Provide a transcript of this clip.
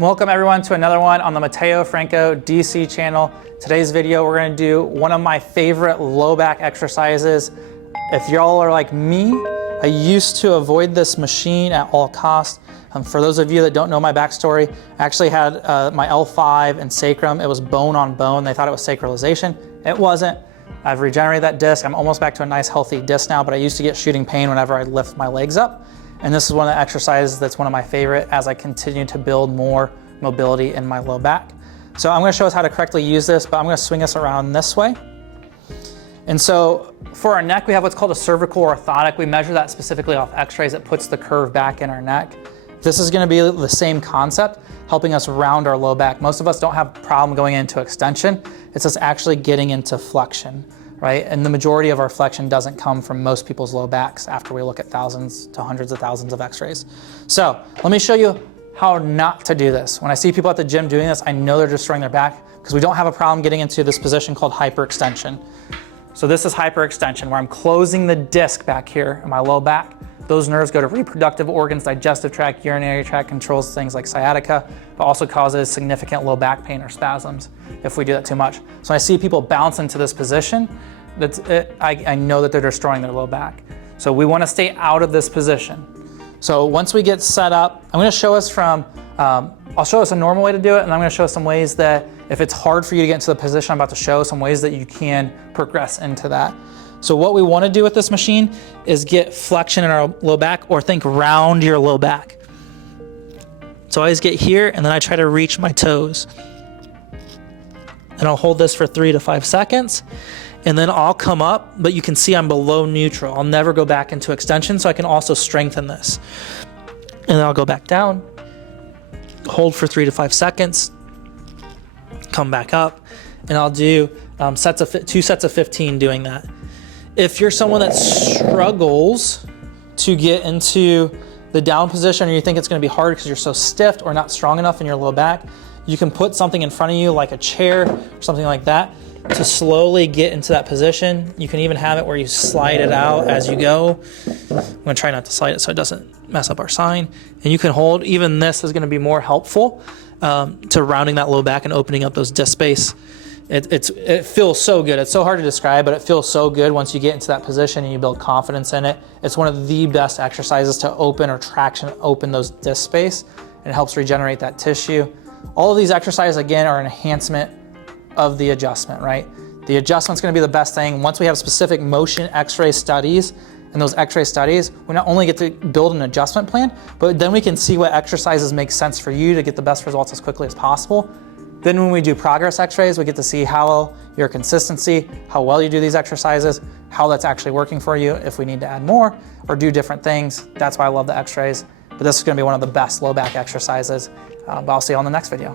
Welcome everyone to another one on the Mateo Franco DC channel. Today's video, we're gonna do one of my favorite low back exercises. If y'all are like me, I used to avoid this machine at all costs. For those of you that don't know my backstory, I actually had my L5 and sacrum. It was bone on bone. They thought it was sacralization. It wasn't. I've regenerated that disc. I'm almost back to a nice healthy disc now, but I used to get shooting pain whenever I lift my legs up. And this is one of the exercises that's one of my favorite as I continue to build more mobility in my low back. So I'm gonna show us how to correctly use this, but I'm gonna swing us around this way. And so for our neck, we have what's called a cervical orthotic. We measure that specifically off x-rays. It puts the curve back in our neck. This is gonna be the same concept, helping us round our low back. Most of us don't have a problem going into extension. It's us actually getting into flexion, right? And the majority of our flexion doesn't come from most people's low backs after we look at thousands to hundreds of thousands of x-rays. So let me show you how not to do this. When I see people at the gym doing this, I know they're destroying their back because we don't have a problem getting into this position called hyperextension. So this is hyperextension, where I'm closing the disc back here in my low back. Those nerves go to reproductive organs, digestive tract, urinary tract, controls things like sciatica, but also causes significant low back pain or spasms if we do that too much. So when I see people bounce into this position, I know that they're destroying their low back. So we want to stay out of this position. So once we get set up, I'm going to show us from, I'll show us a normal way to do it, and I'm going to show some ways that if it's hard for you to get into the position I'm about to show, some ways that you can progress into that. So what we want to do with this machine is get flexion in our low back, or think round your low back. So I always get here and then I try to reach my toes. And I'll hold this for 3 to 5 seconds. And then I'll come up, but you can see I'm below neutral. I'll never go back into extension, so I can also strengthen this. And then I'll go back down, hold for 3 to 5 seconds, come back up, and I'll do 2 sets of 15 doing that. If you're someone that struggles to get into the down position, or you think it's gonna be hard because you're so stiff or not strong enough in your low back, you can put something in front of you like a chair or something like that to slowly get into that position. You can even have it where you slide it out as you go. I'm gonna try not to slide it so it doesn't mess up our sign. And you can hold, even this is gonna be more helpful to rounding that low back and opening up those disc space. It feels so good. It's so hard to describe, but it feels so good once you get into that position and you build confidence in it. It's one of the best exercises to open or traction open those disc space, and it helps regenerate that tissue. All of these exercises, again, are an enhancement of the adjustment, right? The adjustment's gonna be the best thing. Once we have specific motion x-ray studies, and those x-ray studies, we not only get to build an adjustment plan, but then we can see what exercises make sense for you to get the best results as quickly as possible. Then when we do progress x-rays, we get to see how your consistency, how well you do these exercises, how that's actually working for you, if we need to add more or do different things. That's why I love the x-rays. But this is gonna be one of the best low back exercises. But I'll see you on the next video.